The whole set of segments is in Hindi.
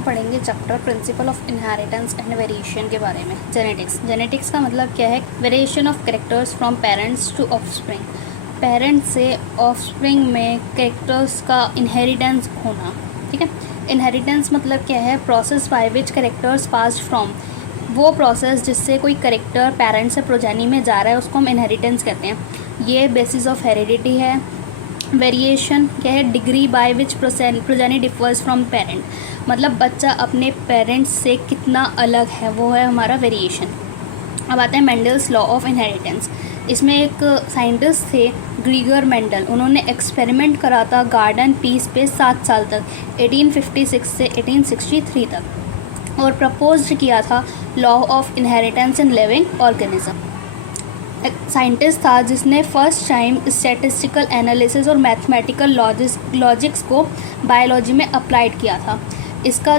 हम पढ़ेंगे chapter principle of inheritance and variation के बारे में। जेनेटिक्स का मतलब क्या है? Variation of characters from parents to offspring. Parents से ऑफस्प्रिंग में कैरेक्टर्स का इनहेरिटेंस होना। ठीक है, इनहेरिटेंस मतलब क्या है? Process by which characters pass from, वो प्रोसेस जिससे कोई कैरेक्टर पेरेंट्स से प्रोजेनी में जा रहा है उसको हम इनहेरिटेंस कहते हैं। ये बेसिस ऑफ हेरिडिटी है। वेरिएशन क्या है? Degree by which progeny differs from parent, मतलब बच्चा अपने पेरेंट्स से कितना अलग है, वो है हमारा वेरिएशन। अब आते हैं मेंडल्स लॉ ऑफ इनहेरिटेंस। इसमें एक साइंटिस्ट थे ग्रीगर मेंडल, उन्होंने एक्सपेरिमेंट करा था गार्डन पीस पे 7 साल तक, 1856 से 1863 तक, और प्रपोज किया था law of inheritance in living organism. Scientist था जिसने फर्स्ट टाइम स्टैटिस्टिकल एनालिसिस और मैथमेटिकल लॉजिक्स को बायोलॉजी में अप्लाइड किया था। इसका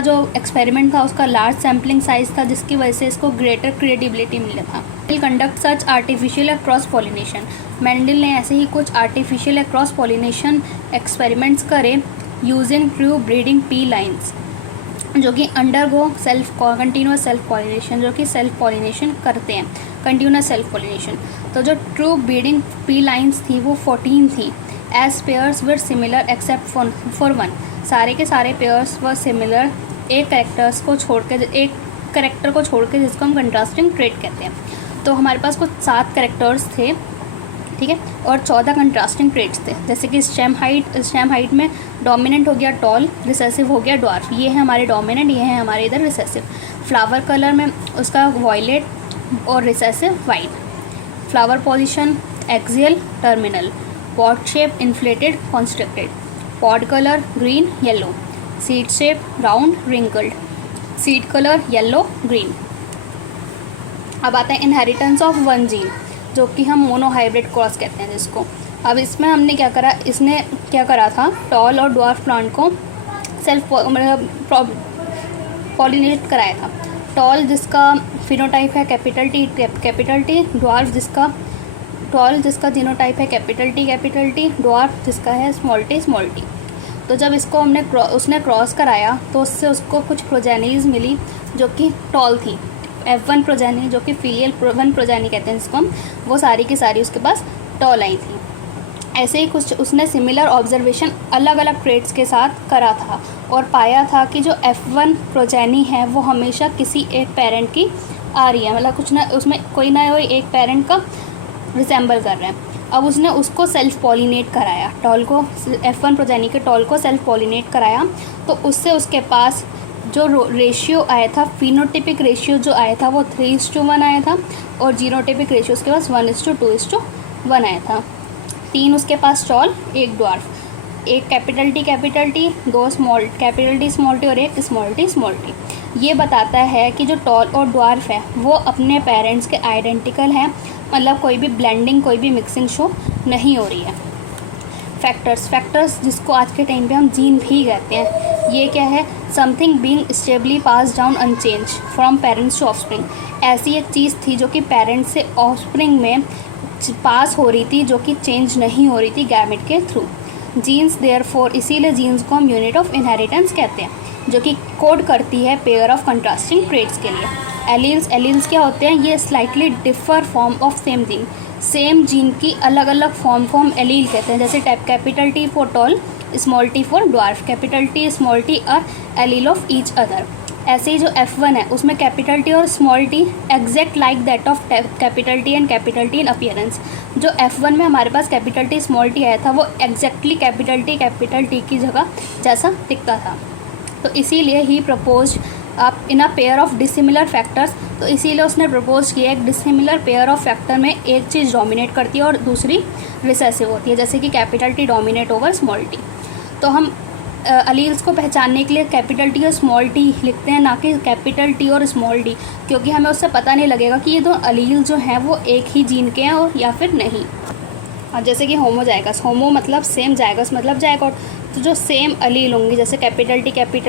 जो एक्सपेरिमेंट था उसका लार्ज सैम्पलिंग साइज था, जिसकी वजह से इसको ग्रेटर क्रेडिबिलिटी मिला था। विल कंडक्ट सच आर्टिफिशियल या क्रॉस पॉलिनेशन। मेंडल ने ऐसे ही कुछ आर्टिफिशियल या क्रॉस पॉलिनेशन एक्सपेरिमेंट्स करे using true breeding P lines, जो कि अंडरगो कंटिन्यूस सेल्फ पॉलिनेशन, जो कि सेल्फ पॉलिनेशन करते हैं, कंटिन्यूस सेल्फ पॉलिनेशन। तो जो ट्रू ब्रीडिंग पी लाइन्स थी वो 14 थी। As pairs were similar except for one, सारे के सारे पेयर्स वर सिमिलर, एक करेक्टर को छोड़ के जिसको हम कंट्रास्टिंग ट्रेट कहते हैं। तो हमारे पास कुछ 7 करेक्टर्स थे, ठीक है, और 14 कंट्रास्टिंग ट्रेट्स थे। जैसे कि स्टेम हाइट में डोमिनेंट हो गया टॉल, रिसेसिव हो गया ड्वार्फ, ये है हमारे डोमिनेंट, ये है हमारे इधर रिसेसिव। फ्लावर कलर में उसका वॉयलेट और recessive white. Flower position axial terminal. Pot shape inflated constricted. Pod colour green yellow. Seed shape round wrinkled. Seed colour yellow green. अब आता है इनहेरिटेंस ऑफ वन जीन, जो कि हम मोनोहाइब्रिड क्रॉस कहते हैं जिसको। अब इसमें हमने क्या करा, इसने क्या करा था, टॉल और ड्वार्फ प्लांट को सेल्फ पॉलिनेट कराया था। टॉल जिसका फिनोटाइप है कैपिटल टी, ड्वार्फ जिसका जीनोटाइप है कैपिटल टी, ड्वार्फ जिसका है स्मॉल टी। तो जब इसको उसने क्रॉस कराया तो उससे उसको कुछ प्रोजेनीज मिली जो कि टॉल थी, F1 प्रोजेनी, जो कि फीलियल 1 प्रोजेनी कहते हैं जिसको हम, वो सारी की सारी उसके पास टॉल आई थी। ऐसे ही कुछ उसने सिमिलर ऑब्जर्वेशन अलग अलग ट्रेट्स के साथ करा था और पाया था कि जो F1 प्रोजेनी है वो हमेशा किसी एक पेरेंट की आ रही है, मतलब कुछ ना उसमें कोई ना कोई एक पेरेंट का रिसेंबल कर रहा है। अब उसने उसको सेल्फ पॉलिनेट कराया, टॉल को, F1 प्रोजेनी के टॉल को सेल्फ पॉलिनेट कराया, तो उससे उसके पास जो रेशियो आया था, फिनोटिपिक रेशियो जो आया था वो 3:1 आया था, और जीनोटिपिक रेशियो उसके पास 1:2:1 आया था। 3 उसके पास टॉल, 1 ड्वार्फ, एक capital T, 2 capital T small T और 1 स्मॉल टी। ये बताता है कि जो टॉल और ड्वार्फ है वो अपने पेरेंट्स के आइडेंटिकल हैं, मतलब कोई भी ब्लेंडिंग, कोई भी मिक्सिंग शो नहीं हो रही है। फैक्टर्स जिसको आज के टाइम पे हम जीन भी कहते हैं, ये क्या है? Something being stably pass down unchanged from parents to offspring. ऐसी एक चीज़ थी जो कि पेरेंट्स से ऑफस्प्रिंग में पास हो रही थी, जो कि चेंज नहीं हो रही थी गैमेट के थ्रू। जीन्स देयरफॉर, इसीलिए जीन्स को हम यूनिट ऑफ इनहेरिटेंस कहते हैं, जो कि कोड करती है पेयर ऑफ कंट्रास्टिंग ट्रेट्स के लिए। एलील्स क्या होते हैं? ये slightly differ form of same gene, same gene की अलग अलग फॉर्म को हम एलील कहते हैं। जैसे capital T for tall, small T for dwarf, capital T small T are allele of each other. ऐसे ही जो F1 है उसमें कैपिटल टी और small T exact like that of capital T and capital T in appearance. जो F1 में हमारे पास कैपिटल टी स्मॉल टी आया था वो एग्जैक्टली कैपिटल टी की जगह जैसा दिखता था। तो इसीलिए ही प्रपोज आप in a pair of dissimilar factors, तो इसीलिए उसने प्रपोज किया एक डिसिमिलर पेयर ऑफ फैक्टर में एक चीज़ डोमिनेट करती है और दूसरी रिसेसिव होती है, जैसे कि capital T dominate over small T. तो हम अलील्स को पहचानने के लिए कैपिटल टी और स्मॉल टी लिखते हैं, ना कि कैपिटल टी और स्मॉल टी, क्योंकि हमें उससे पता नहीं लगेगा कि ये दो अलील जो हैं वो एक ही जीन के हैं और या फिर नहीं। और जैसे कि होमोजाइगस, होमो मतलब सेम, जाइगस मतलब जायगोट, तो जो सेम अलील होंगी जैसे कैपिटल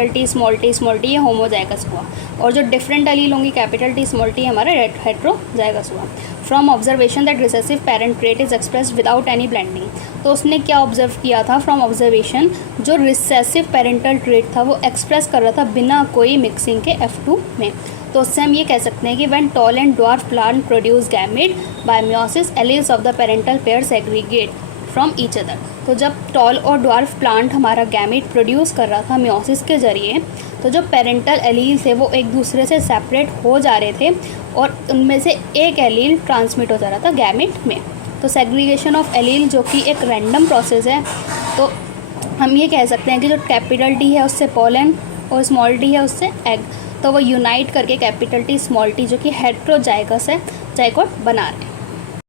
टी स्मॉल टी, ये होमोजाइगस हुआ, और जो डिफरेंट अलील होंगी कैपिटल टी स्मॉल टी हमारा हेट्रोजाइगस हुआ। From observation that recessive parent trait is expressed without any blending, तो उसने क्या ऑब्जर्व किया था फ्रॉम ऑब्जर्वेशन, जो रिसेसिव पेरेंटल ट्रेट था वो एक्सप्रेस कर रहा था बिना कोई मिक्सिंग के F2 में। तो उससे हम ये कह सकते हैं कि when tall and dwarf plant produce gamete bye meiosis, alleles of the parental pair segregate from each other. तो जब टॉल और ड्वार्फ प्लांट हमारा गैमेट प्रोड्यूस कर रहा था मियोसिस के ज़रिए, तो जो पेरेंटल एलील थे वो एक दूसरे से सेपरेट हो जा रहे थे और उनमें से एक एलील ट्रांसमिट हो जा रहा था गैमेट में। तो सेग्रीगेशन ऑफ एलील जो कि एक रैंडम प्रोसेस है, तो हम ये कह सकते हैं कि जो कैपिटल टी है उससे पोलन और स्मॉल टी है उससे एग, तो वो यूनाइट करके कैपिटल टी स्मॉल टी जो कि हेट्रोजाइगस है जाइगोट बना रहे हैं।